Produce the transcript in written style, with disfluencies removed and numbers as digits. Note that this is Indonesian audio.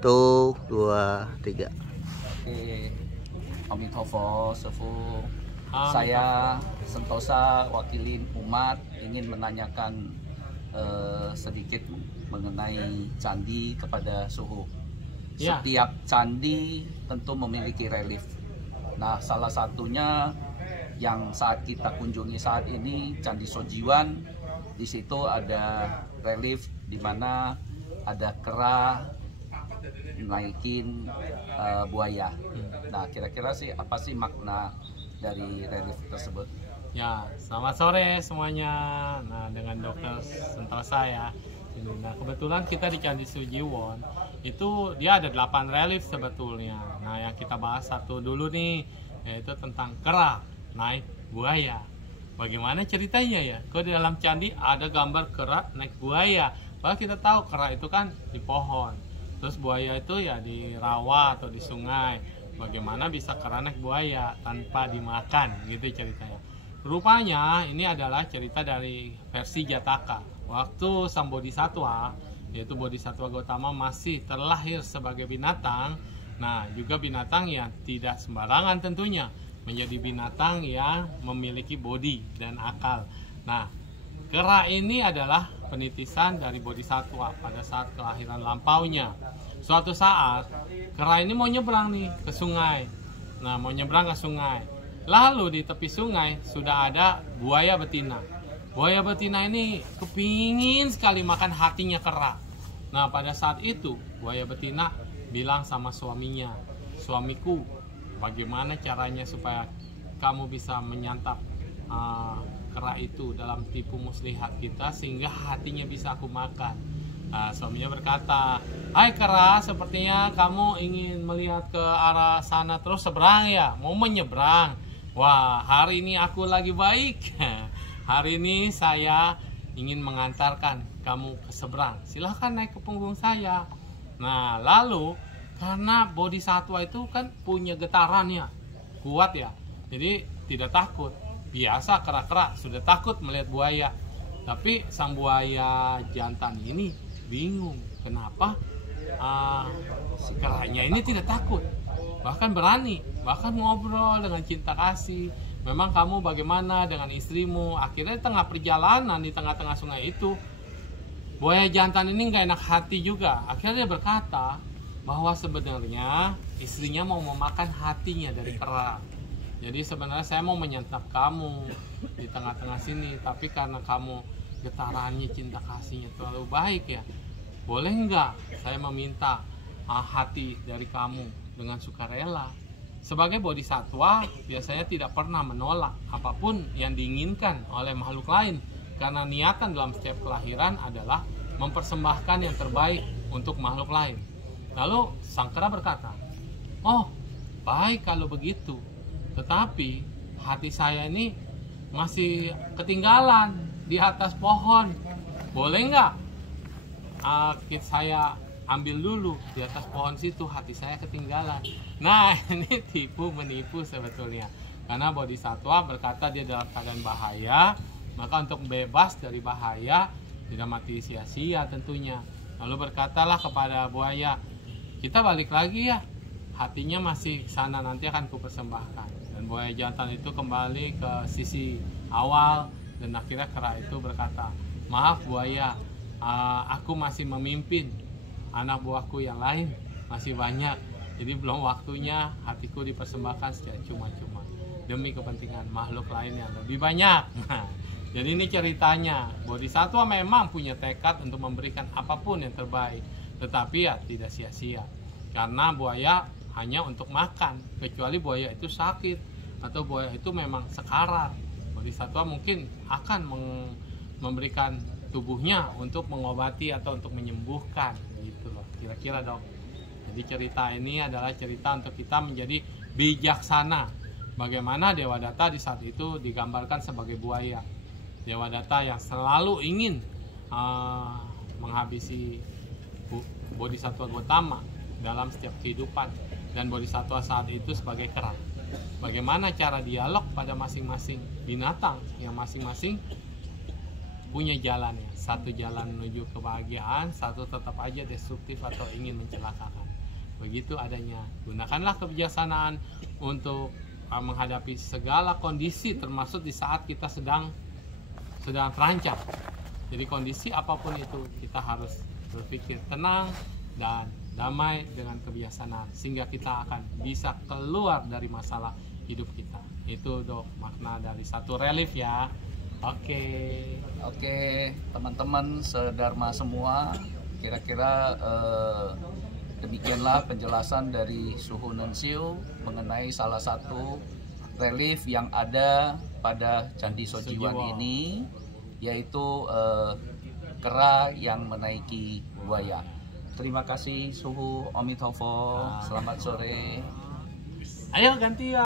Satu, dua, tiga. Oke, Amitabha Sefu. Saya Sentosa, wakilin umat, ingin menanyakan sedikit mengenai candi kepada suhu. Ya. Setiap candi tentu memiliki relief. Nah, salah satunya yang saat kita kunjungi saat ini, Candi Sojiwan. Di situ ada relief di mana ada kera naikin buaya. Nah, kira-kira sih apa sih makna dari relief tersebut? Ya, selamat sore semuanya. Nah, dengan Dokter Sentosa ya. Nah, kebetulan kita di Candi Sojiwan itu dia ada 8 relief sebetulnya. Nah, yang kita bahas satu dulu nih, yaitu tentang kera naik buaya. Bagaimana ceritanya ya? Kok di dalam candi ada gambar kera naik buaya? Bahwa kita tahu kera itu kan di pohon. Terus buaya itu ya di rawa atau di sungai. Bagaimana bisa kera naik buaya tanpa dimakan? Gitu ceritanya. Rupanya ini adalah cerita dari versi Jataka. Waktu sang bodhisatwa, yaitu bodhisatwa Gautama masih terlahir sebagai binatang. Nah, juga binatang yang tidak sembarangan tentunya. Menjadi binatang yang memiliki bodi dan akal. Nah, kera ini adalah penitisan dari bodhisatwa pada saat kelahiran lampaunya. Suatu saat, kera ini mau nyebrang nih ke sungai. Nah, mau nyebrang ke sungai. Lalu di tepi sungai sudah ada buaya betina. Buaya betina ini kepingin sekali makan hatinya kera. Nah, pada saat itu buaya betina bilang sama suaminya, "Suamiku, bagaimana caranya supaya kamu bisa menyantap kera itu dalam tipu muslihat kita sehingga hatinya bisa aku makan?" Nah, suaminya berkata, "Hai kera, sepertinya kamu ingin melihat ke arah sana terus seberang ya? Mau menyeberang? Wah, hari ini aku lagi baik. Hari ini saya ingin mengantarkan kamu ke seberang. Silahkan naik ke punggung saya." Nah, lalu karena bodhisatwa itu kan punya getarannya kuat ya, jadi tidak takut. Biasa kera-kera sudah takut melihat buaya, tapi sang buaya jantan ini bingung kenapa si keranya ini tidak takut, bahkan berani, bahkan ngobrol dengan cinta kasih. "Memang kamu bagaimana dengan istrimu?" Akhirnya di tengah perjalanan di tengah-tengah sungai itu, buaya jantan ini nggak enak hati juga. Akhirnya dia berkata bahwa sebenarnya istrinya mau memakan hatinya dari kera. Jadi sebenarnya saya mau menyantap kamu di tengah-tengah sini, tapi karena kamu getarannya cinta kasihnya terlalu baik ya, boleh nggak saya meminta hati dari kamu dengan sukarela? Sebagai bodhisatwa biasanya tidak pernah menolak apapun yang diinginkan oleh makhluk lain, karena niatan dalam setiap kelahiran adalah mempersembahkan yang terbaik untuk makhluk lain. Lalu sang kera berkata, "Oh, baik kalau begitu. Tetapi hati saya ini masih ketinggalan di atas pohon. Boleh nggak saya ambil dulu di atas pohon situ, hati saya ketinggalan?" Nah, ini tipu menipu sebetulnya. Karena bodhisatwa berkata dia dalam keadaan bahaya, maka untuk bebas dari bahaya tidak mati sia-sia tentunya. Lalu berkatalah kepada buaya, "Kita balik lagi ya, hatinya masih sana, nanti akan kupersembahkan." Dan buaya jantan itu kembali ke sisi awal, dan akhirnya kera itu berkata, "Maaf buaya, aku masih memimpin anak buahku yang lain, masih banyak, jadi belum waktunya hatiku dipersembahkan secara cuma-cuma demi kepentingan makhluk lain yang lebih banyak." Nah, jadi ini ceritanya, bodhisatwa memang punya tekad untuk memberikan apapun yang terbaik, tetapi ya tidak sia-sia. Karena buaya hanya untuk makan, kecuali buaya itu sakit atau buaya itu memang sekarat. Bodhisatwa mungkin akan memberikan tubuhnya untuk mengobati atau untuk menyembuhkan, gitu loh kira-kira dok. Jadi cerita ini adalah cerita untuk kita menjadi bijaksana. Bagaimana Dewadatta di saat itu digambarkan sebagai buaya. Dewadatta yang selalu ingin menghabisi bodhisatwa Gautama dalam setiap kehidupan, dan bodhisatwa saat itu sebagai kera. Bagaimana cara dialog pada masing-masing binatang yang masing-masing punya jalannya. Satu jalan menuju kebahagiaan, satu tetap aja destruktif atau ingin mencelakakan. begitu adanya. Gunakanlah kebijaksanaan untuk menghadapi segala kondisi, termasuk di saat kita sedang terancam. Jadi kondisi apapun itu kita harus berpikir tenang dan damai dengan kebijaksanaan, sehingga kita akan bisa keluar dari masalah hidup kita. Itu Dok makna dari satu relief ya. Oke, teman-teman sedharma semua, kira-kira demikianlah penjelasan dari Suhu Nunsiu mengenai salah satu relief yang ada pada Candi Sojiwan ini, yaitu kera yang menaiki buaya. Terima kasih Suhu Omitofo. Selamat sore. Ayo ganti ya.